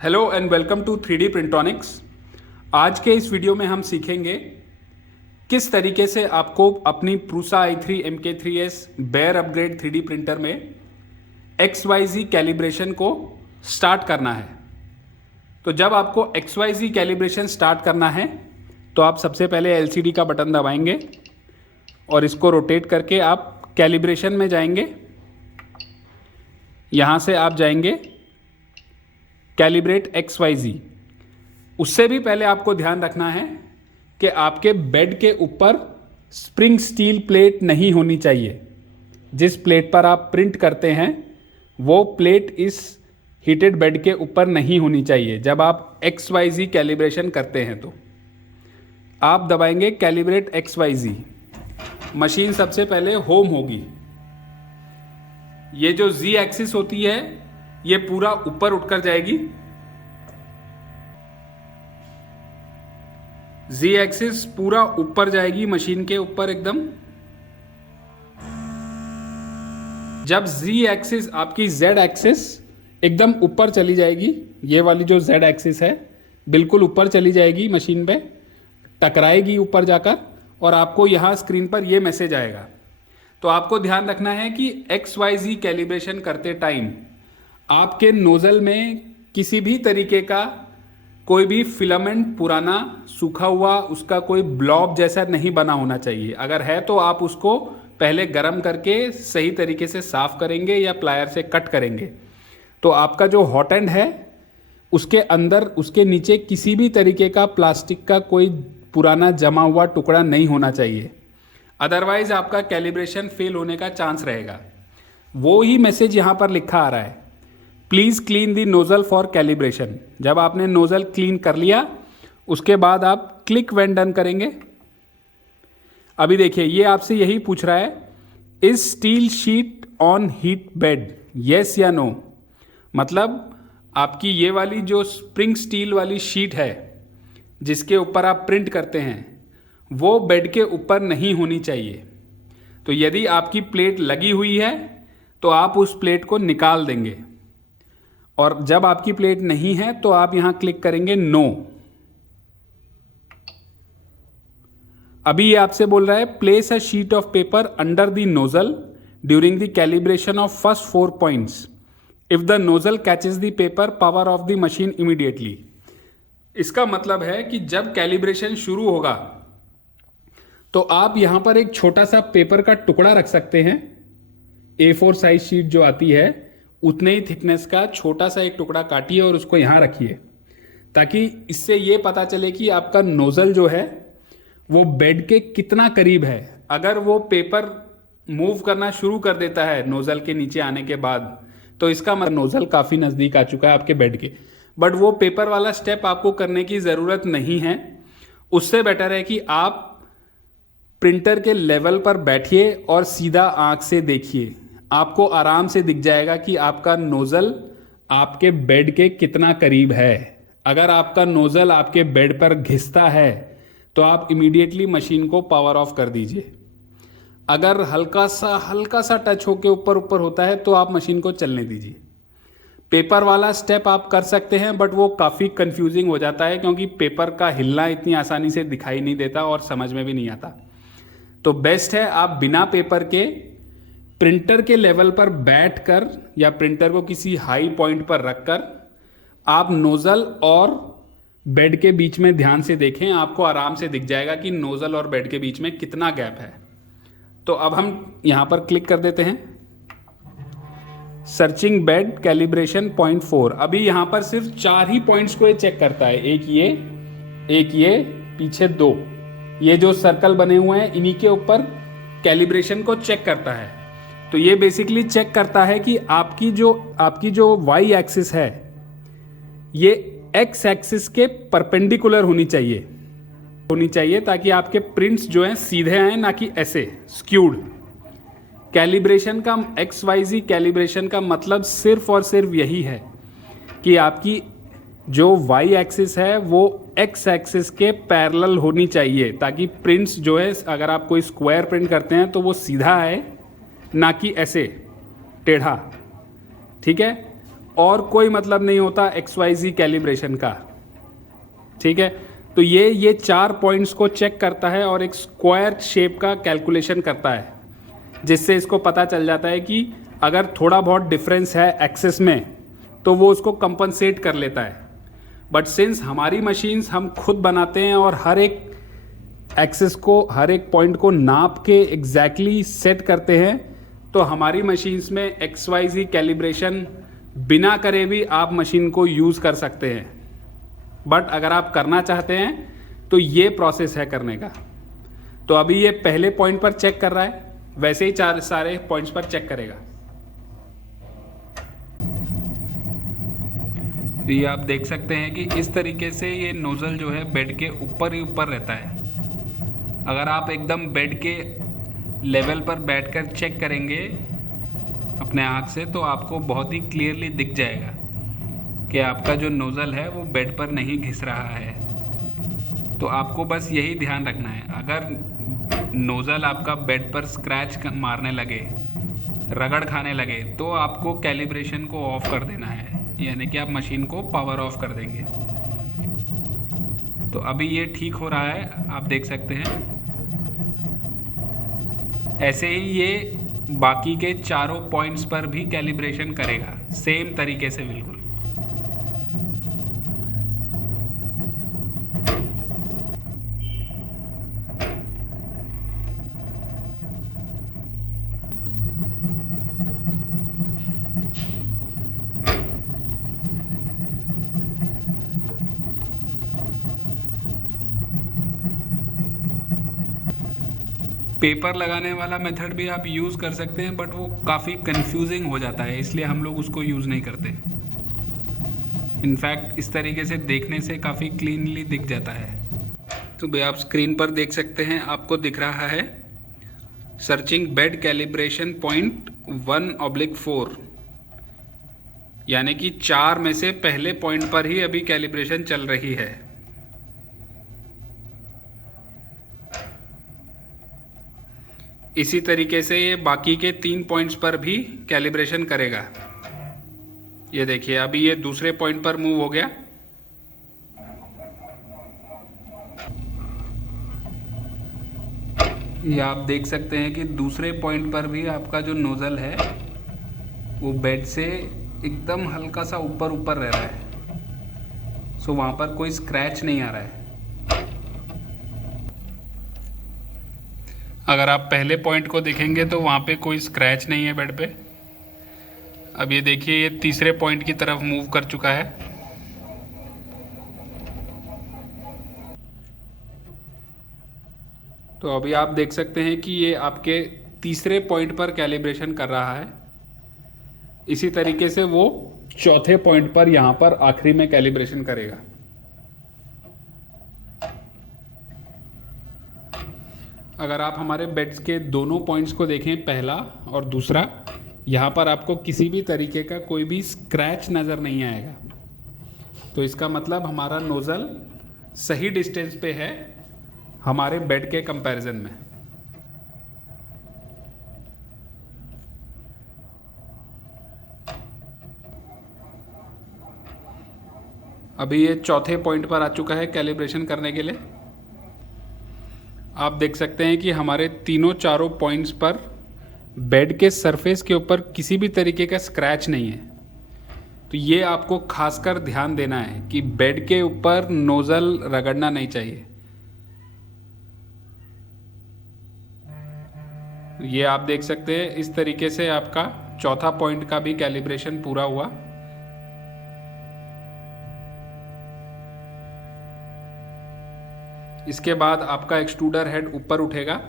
Hello and welcome to 3D Printonics. आज के इस वीडियो में हम सीखेंगे किस तरीके से आपको अपनी Prusa i3 MK3S bear upgrade 3D printer में XYZ कैलिब्रेशन को स्टार्ट करना है। तो जब आपको XYZ कैलिब्रेशन स्टार्ट करना है तो आप सबसे पहले LCD का बटन दबाएंगे और इसको रोटेट करके आप कैलिब्रेशन में जाएंगे। यहाँ से आप जाएंगे कैलिब्रेट XYZ। उससे भी पहले आपको ध्यान रखना है कि आपके बेड के ऊपर स्प्रिंग स्टील प्लेट नहीं होनी चाहिए। जिस प्लेट पर आप प्रिंट करते हैं वो प्लेट इस हीटेड बेड के ऊपर नहीं होनी चाहिए। जब आप XYZ कैलिब्रेशन करते हैं तो आप दबाएंगे कैलिब्रेट XYZ। मशीन सबसे पहले होम होगी। ये जो Z एक्सिस होती है ये पूरा ऊपर उठकर जाएगी। Z एक्सिस पूरा ऊपर जाएगी मशीन के ऊपर एकदम। जब Z एक्सिस आपकी Z एक्सिस एकदम ऊपर चली जाएगी, ये वाली जो Z एक्सिस है बिल्कुल ऊपर चली जाएगी, मशीन पे टकराएगी ऊपर जाकर और आपको यहाँ स्क्रीन पर ये मैसेज आएगा। तो आपको ध्यान रखना है कि XYZ कैलिब्रेशन करते टाइम आपके नोज़ल में किसी भी तरीके का कोई भी फिलामेंट पुराना सूखा हुआ उसका कोई ब्लॉब जैसा नहीं बना होना चाहिए। अगर है तो आप उसको पहले गर्म करके सही तरीके से साफ करेंगे या प्लायर से कट करेंगे। तो आपका जो हॉट एंड है उसके अंदर उसके नीचे किसी भी तरीके का प्लास्टिक का कोई पुराना जमा हुआ टुकड़ा नहीं होना चाहिए, अदरवाइज आपका कैलिब्रेशन फेल होने का चांस रहेगा। वो ही मैसेज यहाँ पर लिखा आ रहा है, please clean the nozzle for calibration. जब आपने नोज़ल क्लीन कर लिया उसके बाद आप क्लिक व्हेन डन करेंगे। अभी देखिए ये आपसे यही पूछ रहा है, is steel sheet on heat bed, yes या नो। मतलब आपकी ये वाली जो स्प्रिंग स्टील वाली शीट है जिसके ऊपर आप प्रिंट करते हैं वो बेड के ऊपर नहीं होनी चाहिए। तो यदि आपकी प्लेट लगी हुई है तो आप उस प्लेट को निकाल देंगे और जब आपकी प्लेट नहीं है तो आप यहां क्लिक करेंगे नो। अभी ये आपसे बोल रहा है, place a sheet of paper under the nozzle during the calibration of first 4 points. If the nozzle catches the paper, power of the machine immediately. इसका मतलब है कि जब कैलिब्रेशन शुरू होगा तो आप यहां पर एक छोटा सा पेपर का टुकड़ा रख सकते हैं। A4 साइज शीट जो आती है उतने ही थिकनेस का छोटा सा एक टुकड़ा काटिए और उसको यहां रखिए, ताकि इससे ये पता चले कि आपका नोजल जो है वो बेड के कितना करीब है। अगर वो पेपर मूव करना शुरू कर देता है नोजल के नीचे आने के बाद तो इसका मतलब नोजल काफ़ी नज़दीक आ चुका है आपके बेड के। बट वो पेपर वाला स्टेप आपको करने की ज़रूरत नहीं है। उससे बेटर है कि आप प्रिंटर के लेवल पर बैठिए और सीधा आंख से देखिए। आपको आराम से दिख जाएगा कि आपका नोज़ल आपके बेड के कितना करीब है। अगर आपका नोज़ल आपके बेड पर घिसता है तो आप इमीडिएटली मशीन को पावर ऑफ कर दीजिए। अगर हल्का सा टच होके ऊपर होता है तो आप मशीन को चलने दीजिए। पेपर वाला स्टेप आप कर सकते हैं बट वो काफ़ी कंफ्यूजिंग हो जाता है क्योंकि पेपर का हिलना इतनी आसानी से दिखाई नहीं देता और समझ में भी नहीं आता। तो बेस्ट है आप बिना पेपर के प्रिंटर के लेवल पर बैठकर या प्रिंटर को किसी हाई पॉइंट पर रखकर आप नोज़ल और बेड के बीच में ध्यान से देखें। आपको आराम से दिख जाएगा कि नोज़ल और बेड के बीच में कितना गैप है। तो अब हम यहाँ पर क्लिक कर देते हैं, सर्चिंग बेड कैलिब्रेशन पॉइंट 4। अभी यहाँ पर सिर्फ 4 ही पॉइंट्स को ये चेक करता है, एक ये पीछे 2 ये जो सर्कल बने हुए हैं इन्हीं के ऊपर कैलिब्रेशन को चेक करता है। तो ये बेसिकली चेक करता है कि आपकी जो वाई एक्सिस है ये एक्स एक्सिस के परपेंडिकुलर होनी चाहिए ताकि आपके प्रिंट्स जो हैं सीधे आए, ना कि ऐसे स्क्यूड। कैलिब्रेशन का XYZ कैलिब्रेशन का मतलब सिर्फ और सिर्फ यही है कि आपकी जो वाई एक्सिस है वो एक्स एक्सिस के पैरेलल होनी चाहिए, ताकि प्रिंट्स जो है अगर आप कोई स्क्वायर प्रिंट करते हैं तो वो सीधा आए, ना कि ऐसे टेढ़ा। ठीक है। और कोई मतलब नहीं होता XYZ कैलिब्रेशन का, ठीक है। तो ये 4 पॉइंट्स को चेक करता है और एक स्क्वायर शेप का कैलकुलेशन करता है, जिससे इसको पता चल जाता है कि अगर थोड़ा बहुत डिफरेंस है एक्सेस में तो वो उसको कंपनसेट कर लेता है। बट सिंस हमारी मशीन्स हम खुद बनाते हैं और हर एक एक्सेस को, हर एक पॉइंट को नाप के एग्जैक्टली सेट करते हैं, तो हमारी मशीन्स में XYZ कैलिब्रेशन बिना करे भी आप मशीन को यूज़ कर सकते हैं। बट अगर आप करना चाहते हैं तो ये प्रोसेस है करने का। तो अभी ये पहले पॉइंट पर चेक कर रहा है, वैसे ही सारे पॉइंट्स पर चेक करेगा। तो ये आप देख सकते हैं कि इस तरीके से ये नोज़ल जो है बेड के ऊपर ही ऊपर रहता है। अगर आप एकदम बेड के लेवल पर बैठकर चेक करेंगे अपने आँख से तो आपको बहुत ही क्लियरली दिख जाएगा कि आपका जो नोज़ल है वो बेड पर नहीं घिस रहा है। तो आपको बस यही ध्यान रखना है, अगर नोज़ल आपका बेड पर स्क्रैच मारने लगे, रगड़ खाने लगे, तो आपको कैलिब्रेशन को ऑफ कर देना है, यानी कि आप मशीन को पावर ऑफ कर देंगे। तो अभी ये ठीक हो रहा है, आप देख सकते हैं। ऐसे ही ये बाकी के चारों पॉइंट्स पर भी कैलिब्रेशन करेगा, सेम तरीके से बिल्कुल। पेपर लगाने वाला मेथड भी आप यूज़ कर सकते हैं, बट वो काफ़ी कंफ्यूजिंग हो जाता है, इसलिए हम लोग उसको यूज़ नहीं करते। इनफैक्ट इस तरीके से देखने से काफ़ी क्लीनली दिख जाता है। तो भाई आप स्क्रीन पर देख सकते हैं, आपको दिख रहा है सर्चिंग बेड कैलिब्रेशन पॉइंट 1/4, यानी कि 4 में से पहले पॉइंट पर ही अभी कैलिब्रेशन चल रही है। इसी तरीके से ये बाकी के 3 पॉइंट्स पर भी कैलिब्रेशन करेगा। ये देखिए अभी ये दूसरे पॉइंट पर मूव हो गया। ये आप देख सकते हैं कि दूसरे पॉइंट पर भी आपका जो नोज़ल है वो बेड से एकदम हल्का सा ऊपर ऊपर रह रहा है। सो वहाँ पर कोई स्क्रैच नहीं आ रहा है। अगर आप पहले पॉइंट को देखेंगे तो वहाँ पे कोई स्क्रैच नहीं है बेड पे। अब ये देखिए ये तीसरे पॉइंट की तरफ मूव कर चुका है। तो अभी आप देख सकते हैं कि ये आपके तीसरे पॉइंट पर कैलिब्रेशन कर रहा है। इसी तरीके से वो चौथे पॉइंट पर यहाँ पर आखिरी में कैलिब्रेशन करेगा। अगर आप हमारे बेड्स के दोनों पॉइंट्स को देखें, पहला और दूसरा, यहाँ पर आपको किसी भी तरीके का कोई भी स्क्रैच नज़र नहीं आएगा। तो इसका मतलब हमारा नोज़ल सही डिस्टेंस पे है हमारे बेड के कंपैरिजन में। अभी ये चौथे पॉइंट पर आ चुका है कैलिब्रेशन करने के लिए। आप देख सकते हैं कि हमारे तीनों चारों पॉइंट्स पर बेड के सरफेस के ऊपर किसी भी तरीके का स्क्रैच नहीं है। तो ये आपको खासकर ध्यान देना है कि बेड के ऊपर नोज़ल रगड़ना नहीं चाहिए। ये आप देख सकते हैं, इस तरीके से आपका चौथा पॉइंट का भी कैलिब्रेशन पूरा हुआ। इसके बाद आपका एक्सट्रूडर हेड ऊपर उठेगा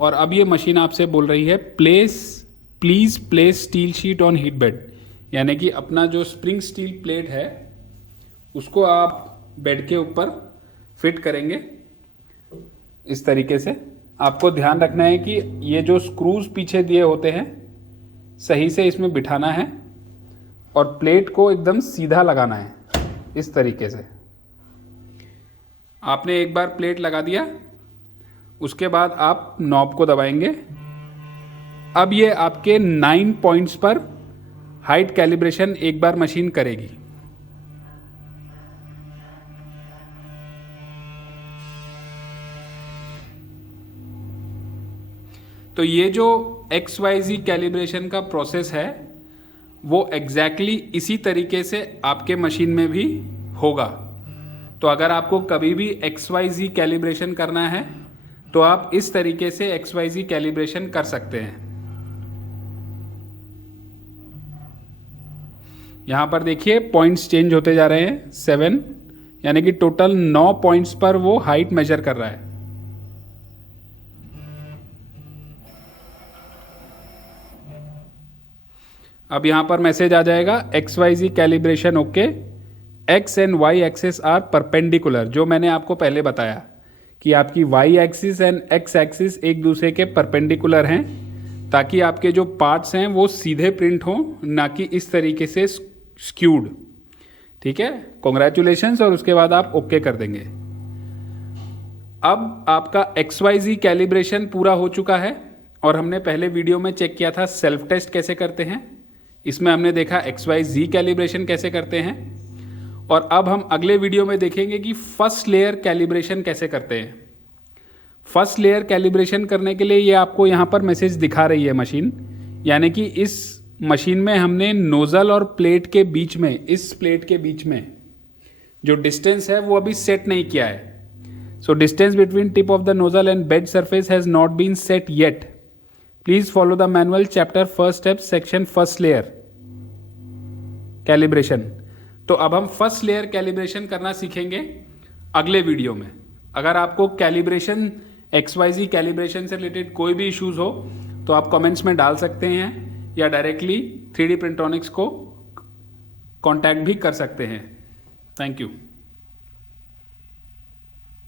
और अब ये मशीन आपसे बोल रही है please place steel sheet on heat bed, यानी कि अपना जो स्प्रिंग स्टील प्लेट है उसको आप बेड के ऊपर फिट करेंगे। इस तरीके से आपको ध्यान रखना है कि ये जो स्क्रूज पीछे दिए होते हैं सही से इसमें बिठाना है और प्लेट को एकदम सीधा लगाना है। इस तरीके से आपने एक बार प्लेट लगा दिया, उसके बाद आप नॉब को दबाएंगे। अब ये आपके 9 पॉइंट्स पर हाइट कैलिब्रेशन एक बार मशीन करेगी। तो ये जो XYZ कैलिब्रेशन का प्रोसेस है वो एग्जैक्टली इसी तरीके से आपके मशीन में भी होगा। तो अगर आपको कभी भी XYZ कैलिब्रेशन करना है तो आप इस तरीके से XYZ कैलिब्रेशन कर सकते हैं। यहाँ पर देखिए पॉइंट्स चेंज होते जा रहे हैं, 7 यानी कि टोटल 9 पॉइंट्स पर वो हाइट मेजर कर रहा है। अब यहाँ पर मैसेज आ जाएगा XYZ calibration okay, X and Y axis are perpendicular, जो मैंने आपको पहले बताया कि आपकी Y axis and X axis एक दूसरे के परपेंडिकुलर हैं ताकि आपके जो पार्ट्स हैं वो सीधे प्रिंट हों, ना कि इस तरीके से स्क्यूड। ठीक है, कॉन्ग्रेचुलेशंस, और उसके बाद आप ओके कर देंगे। अब आपका XYZ कैलिब्रेशन पूरा हो चुका है और हमने पहले वीडियो में चेक किया था सेल्फ टेस्ट कैसे करते हैं। इसमें हमने देखा XYZ कैलिब्रेशन कैसे करते हैं, और अब हम अगले वीडियो में देखेंगे कि फर्स्ट लेयर कैलिब्रेशन कैसे करते हैं। फर्स्ट लेयर कैलिब्रेशन करने के लिए ये आपको यहाँ पर मैसेज दिखा रही है मशीन, यानी कि इस मशीन में हमने नोज़ल और प्लेट के बीच में, इस प्लेट के बीच में जो डिस्टेंस है वो अभी सेट नहीं किया है। So distance between tip of the nozzle and bed surface has not been set yet. Please follow the manual chapter first step section first layer calibration. तो अब हम फर्स्ट लेयर कैलिब्रेशन करना सीखेंगे अगले वीडियो में। अगर आपको कैलिब्रेशन XYZ कैलिब्रेशन से रिलेटेड कोई भी इश्यूज हो तो आप कमेंट्स में डाल सकते हैं या डायरेक्टली 3D प्रिंटोनिक्स को कांटेक्ट भी कर सकते हैं। Thank you.